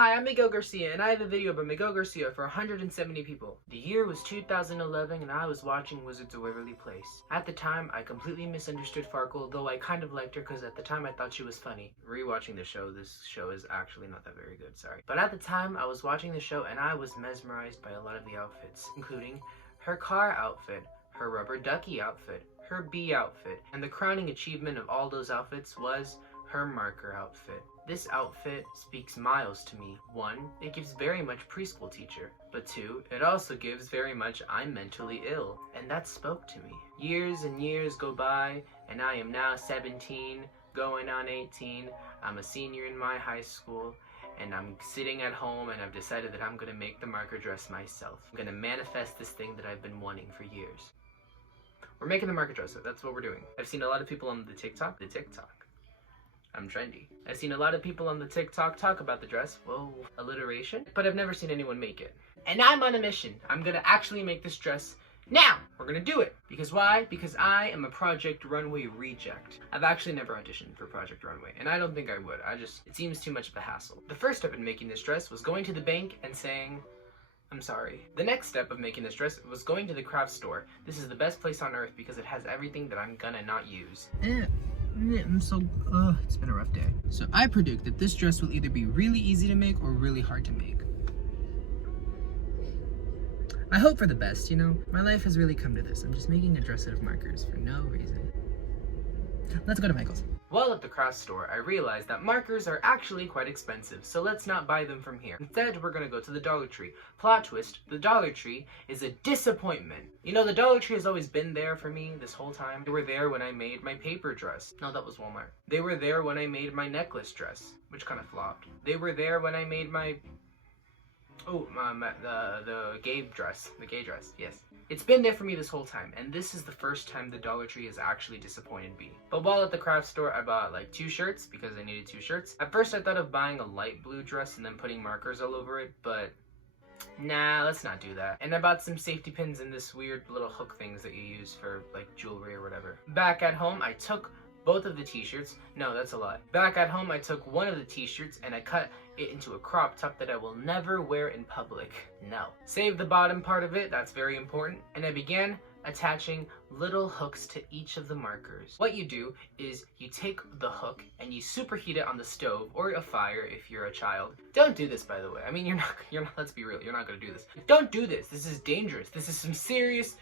Hi, I'm Miguel Garcia, and I have a video about Miguel Garcia for 170 people. The year was 2011, and I was watching Wizards of Waverly Place. At the time, I completely misunderstood Farkle, though I kind of liked her because at the time I thought she was funny. Rewatching the show, this show is actually not that very good, sorry. But at the time, I was watching the show, and I was mesmerized by a lot of the outfits, including her car outfit, her rubber ducky outfit, her bee outfit, and the crowning achievement of all those outfits was her marker outfit. This outfit speaks miles to me. 1, it gives very much preschool teacher, but 2, it also gives very much I'm mentally ill, and that spoke to me. Years and years go by, and I am now 17, going on 18. I'm a senior in my high school, and I'm sitting at home, and I've decided that I'm gonna make the marker dress myself. I'm gonna manifest this thing that I've been wanting for years. We're making the marker dress, so that's what we're doing. I've seen a lot of people on the TikTok. I'm trendy. I've seen a lot of people on the TikTok talk about the dress. Whoa, alliteration. But I've never seen anyone make it. And I'm on a mission. I'm gonna actually make this dress now. We're gonna do it. Because why? Because I am a Project Runway reject. I've actually never auditioned for Project Runway, and I don't think I would. It seems too much of a hassle. The first step in making this dress was going to the bank and saying, I'm sorry. The next step of making this dress was going to the craft store. This is the best place on earth because it has everything that I'm gonna not use. It's been a rough day. So I predict that this dress will either be really easy to make or really hard to make. I hope for the best, you know? My life has really come to this. I'm just making a dress out of markers for no reason. Let's go to Michael's. While at the craft store, I realized that markers are actually quite expensive, so let's not buy them from here. Instead, we're gonna go to the Dollar Tree. Plot twist, the Dollar Tree is a disappointment. You know, the Dollar Tree has always been there for me this whole time. They were there when I made my paper dress. No, that was Walmart. They were there when I made my necklace dress, which kind of flopped. They were there when I made my... the gay dress. The gay dress, yes. It's been there for me this whole time, and this is the first time the Dollar Tree has actually disappointed me. But while at the craft store, I bought like 2 shirts because I needed 2 shirts. At first, I thought of buying a light blue dress and then putting markers all over it, but nah, let's not do that. And I bought some safety pins and this weird little hook things that you use for like jewelry or whatever. Back at home, I took both of the t-shirts. No, that's a lie. Back at home, I took one of the t-shirts and I cut it into a crop top that I will never wear in public. No. Save the bottom part of it, that's very important. And I began attaching little hooks to each of the markers. What you do is you take the hook and you superheat it on the stove or a fire if you're a child. Don't do this, by the way. I mean, you're not, let's be real, you're not gonna do this. Don't do this. This is dangerous. This is some serious,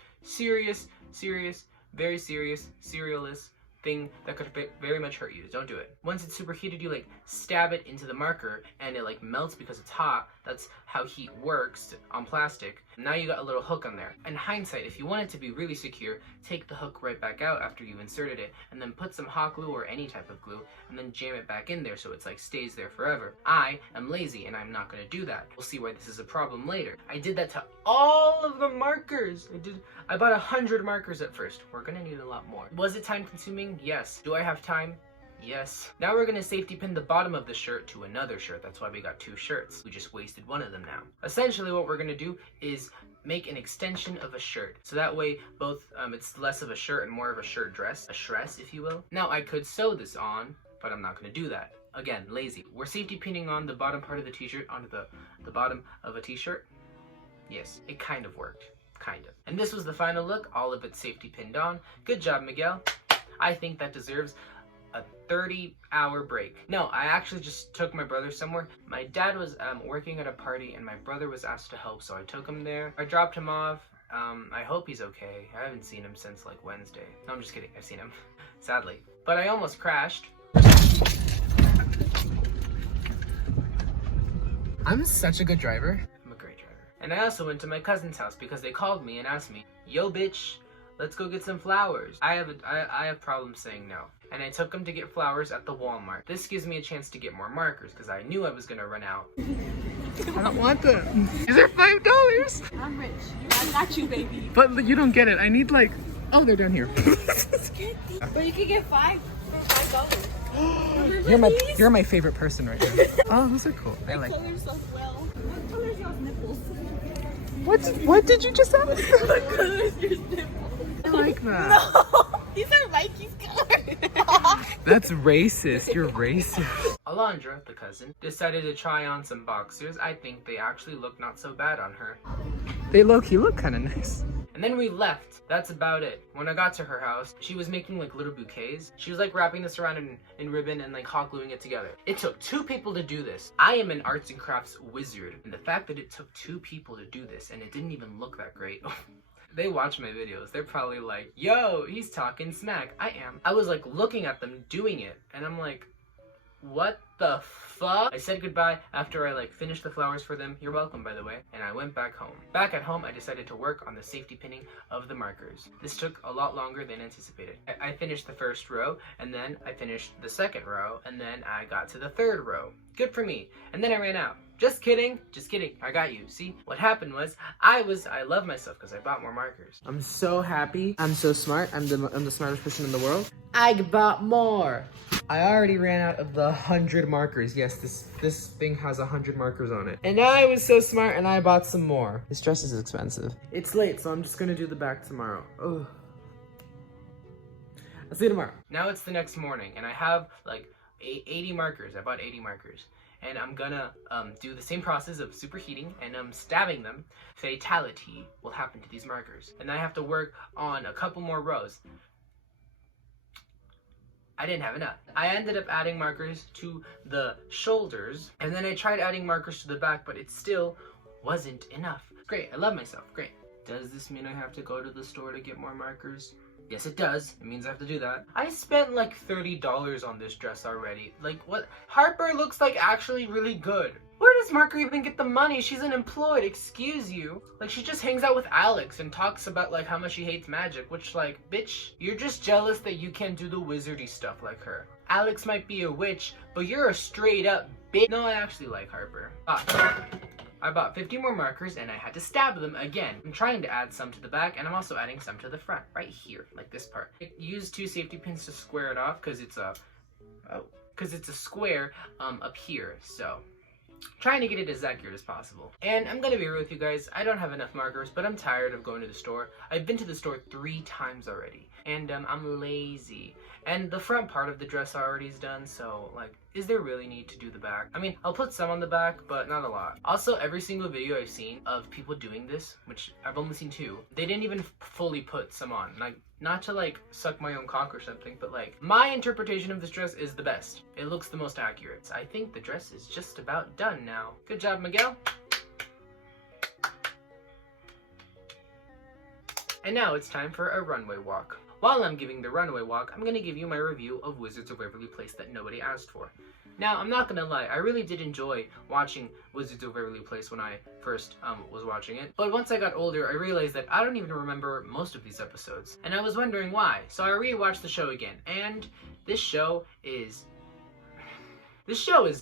very serious, serialist thing that could very much hurt you. Don't do it. Once it's superheated, you like stab it into the marker and it like melts because it's hot. That's how heat works on plastic. Now you got a little hook on there. In hindsight, if you want it to be really secure, take the hook right back out after you've inserted it and then put some hot glue or any type of glue and then jam it back in there so it's like stays there forever. I am lazy and I'm not going to do that. We'll see why this is a problem later. I did that to all of the markers. I bought 100 markers at first. We're going to need a lot more. Was it time consuming? Yes. Do I have time? Yes. Now we're gonna safety pin the bottom of the shirt to another shirt. That's why we got 2 shirts. We just wasted one of them now. Essentially what we're gonna do is make an extension of a shirt. So that way both, it's less of a shirt and more of a shirt dress. A shress, if you will. Now I could sew this on, but I'm not gonna do that. Again, lazy. We're safety pinning on the bottom part of the t-shirt onto the bottom of a t-shirt. Yes, it kind of worked. Kind of. And this was the final look. All of it safety pinned on. Good job, Miguel. I think that deserves a 30-hour break. No, I actually just took my brother somewhere. My dad was working at a party and my brother was asked to help, so I took him there. I dropped him off. I hope he's okay. I haven't seen him since like Wednesday. No, I'm just kidding. I've seen him, sadly. But I almost crashed. I'm such a good driver. I'm a great driver. And I also went to my cousin's house because they called me and asked me, yo bitch, let's go get some flowers. I have problems saying no. And I took them to get flowers at the Walmart. This gives me a chance to get more markers because I knew I was gonna run out. I don't want them. These are $5. I'm rich. I got you, baby. But you don't get it. I need like, oh, they're down here. But you could get 5 for $5. You're my favorite person right now. Oh, those are cool. I like. Colors so well. What color's your nipples? What did you just ask? What color's your nipples? I like that. No, these are Mikey's colors. That's racist. You're racist. Alondra, the cousin, decided to try on some boxers. I think they actually look not so bad on her. They low-key look kind of nice. And then we left. That's about it. When I got to her house, she was making like little bouquets. She was like wrapping this around in ribbon and like hot gluing it together. It took 2 people to do this. I am an arts and crafts wizard, and the fact that it took 2 people to do this and it didn't even look that great. They watch my videos. They're probably like, yo, he's talking smack. I am. I was like looking at them doing it, and I'm like, what the fuck? I said goodbye after I like finished the flowers for them. You're welcome, by the way. And I went back home. Back at home, I decided to work on the safety pinning of the markers. This took a lot longer than anticipated. I finished the first row, and then I finished the second row, and then I got to the third row. Good for me. And then I ran out. Just kidding. Just kidding. I got you. See? What happened was, I love myself because I bought more markers. I'm so happy. I'm so smart. I'm the smartest person in the world. I bought more. I already ran out of the 100 markers. Yes, this thing has 100 markers on it. And I was so smart and I bought some more. This dress is expensive. It's late, so I'm just gonna do the back tomorrow. Oh. I'll see you tomorrow. Now it's the next morning and I have like 80 markers. I bought 80 markers. And I'm gonna do the same process of superheating and stabbing them. Fatality will happen to these markers. And I have to work on a couple more rows. I didn't have enough. I ended up adding markers to the shoulders, and then I tried adding markers to the back, but it still wasn't enough. Great, I love myself, great. Does this mean I have to go to the store to get more markers? Yes, it does. It means I have to do that. I spent like $30 on this dress already. Like, what? Harper looks like actually really good. Where does Marker even get the money? She's unemployed, excuse you. Like, she just hangs out with Alex and talks about like how much she hates magic, which like, bitch, you're just jealous that you can't do the wizardy stuff like her. Alex might be a witch, but you're a straight up bitch. No, I actually like Harper. I bought 50 more markers and I had to stab them again. I'm trying to add some to the back and I'm also adding some to the front, right here, like this part. I used 2 safety pins to square it off because it's a square up here, so trying to get it as accurate as possible. And I'm gonna be real with you guys, I don't have enough markers, but I'm tired of going to the store. I've been to the store 3 times already, and I'm lazy. And the front part of the dress already is done, so like, is there really need to do the back? I mean, I'll put some on the back, but not a lot. Also, every single video I've seen of people doing this, which I've only seen 2, they didn't even fully put some on. Like, not to like suck my own cock or something, but like, my interpretation of this dress is the best. It looks the most accurate. I think the dress is just about done now. Good job, Miguel. And now it's time for a runway walk. While I'm giving the runway walk, I'm going to give you my review of Wizards of Waverly Place that nobody asked for. Now, I'm not going to lie, I really did enjoy watching Wizards of Waverly Place when I first was watching it. But once I got older, I realized that I don't even remember most of these episodes. And I was wondering why. So I rewatched the show again. And this show is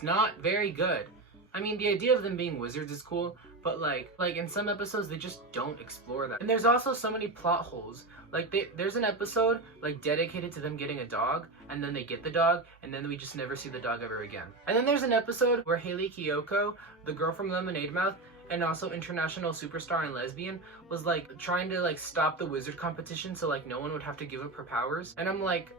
not very good. I mean, the idea of them being wizards is cool, but like in some episodes, they just don't explore that. And there's also so many plot holes. Like, there's an episode, like, dedicated to them getting a dog, and then they get the dog, and then we just never see the dog ever again. And then there's an episode where Hayley Kiyoko, the girl from Lemonade Mouth, and also international superstar and lesbian, was, like, trying to, like, stop the wizard competition so, like, no one would have to give up her powers. And I'm like,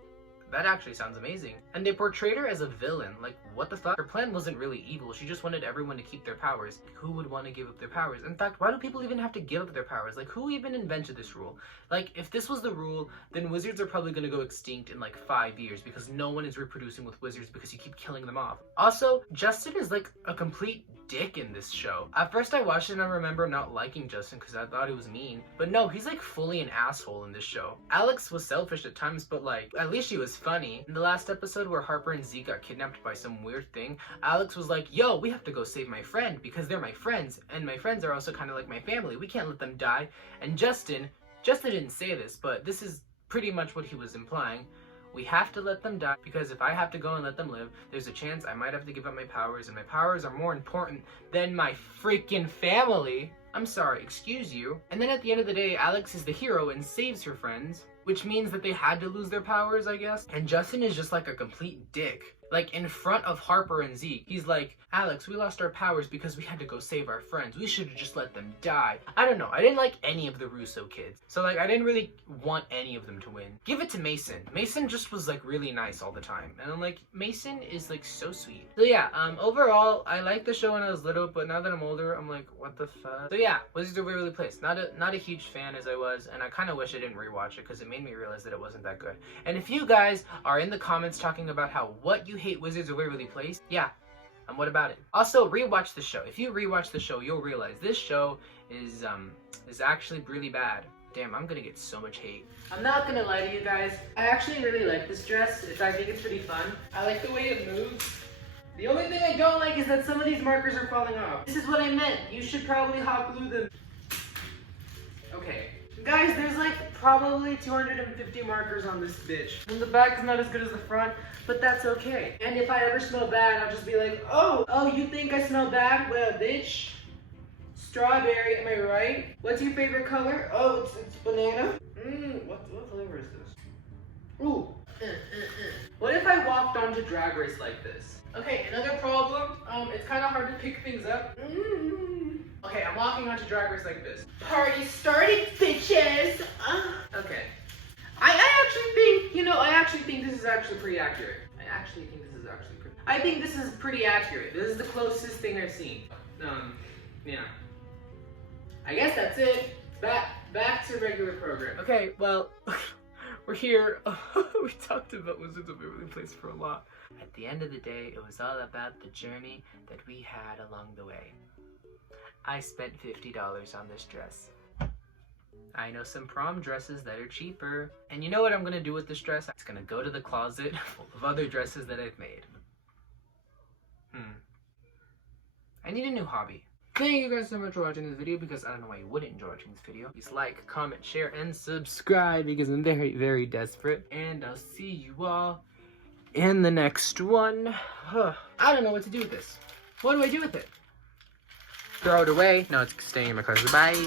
that actually sounds amazing. And they portrayed her as a villain. Like, what the fuck? Her plan wasn't really evil. She just wanted everyone to keep their powers. Who would want to give up their powers? In fact, why do people even have to give up their powers? Like, who even invented this rule? Like, if this was the rule, then wizards are probably going to go extinct in like 5 years because no one is reproducing with wizards because you keep killing them off. Also, Justin is like a complete dick in this show. At first I watched it and I remember not liking Justin because I thought he was mean. But no, he's like fully an asshole in this show. Alex was selfish at times, but like, at least she was funny. In the last episode where Harper and Z got kidnapped by some weird thing, Alex was like, yo, we have to go save my friend because they're my friends, and my friends are also kind of like my family. We can't let them die. And Justin didn't say this, but this is pretty much what he was implying. We have to let them die because if I have to go and let them live, there's a chance I might have to give up my powers, and my powers are more important than my freaking family. I'm sorry, excuse you. And then at the end of the day, Alex is the hero and saves her friends, which means that they had to lose their powers, I guess. And Justin is just like a complete dick. Like, in front of Harper and Zeke. He's like, Alex, we lost our powers because we had to go save our friends. We should have just let them die. I don't know. I didn't like any of the Russo kids. So, like, I didn't really want any of them to win. Give it to Mason. Mason just was, like, really nice all the time. And I'm like, Mason is, like, so sweet. So, yeah, overall, I liked the show when I was little, but now that I'm older, I'm like, what the fuck? So, yeah, Wizards of Waverly Place. Not a huge fan as I was, and I kind of wish I didn't rewatch it because it made me realize that it wasn't that good. And if you guys are in the comments talking about what you hate Wizards of Waverly Place, yeah, and what about it? Also, rewatch the show. If you rewatch the show, you'll realize this show is actually really bad. Damn, I'm gonna get so much hate. I'm not gonna lie to you guys. I actually really like this dress. I think it's pretty fun. I like the way it moves. The only thing I don't like is that some of these markers are falling off. This is what I meant. You should probably hot glue them. Okay. Guys, there's like probably 250 markers on this bitch. And the back is not as good as the front, but that's okay. And if I ever smell bad, I'll just be like, oh, you think I smell bad? Well, bitch. Strawberry, am I right? What's your favorite color? Oh, it's banana. What flavor is this? Ooh. What if I walked onto Drag Race like this? Okay, another problem. It's kind of hard to pick things up. Okay, I'm walking onto Drag Race like this. Party started, bitches! Okay. I actually think this is actually pretty accurate. I think this is pretty accurate. This is the closest thing I've seen. Yeah. I guess that's it. Back to regular program. Okay, well, we're here. We talked about Wizards of Waverly Place for a lot. At the end of the day, it was all about the journey that we had along the way. I spent $50 on this dress. I know some prom dresses that are cheaper. And you know what I'm gonna do with this dress? It's gonna go to the closet full of other dresses that I've made. I need a new hobby. Thank you guys so much for watching this video, because I don't know why you wouldn't enjoy watching this video. Please like, comment, share, and subscribe, because I'm very, very desperate. And I'll see you all in the next one. I don't know what to do with this. What do I do with it? Throw it away. No, it's staying in my car. Bye.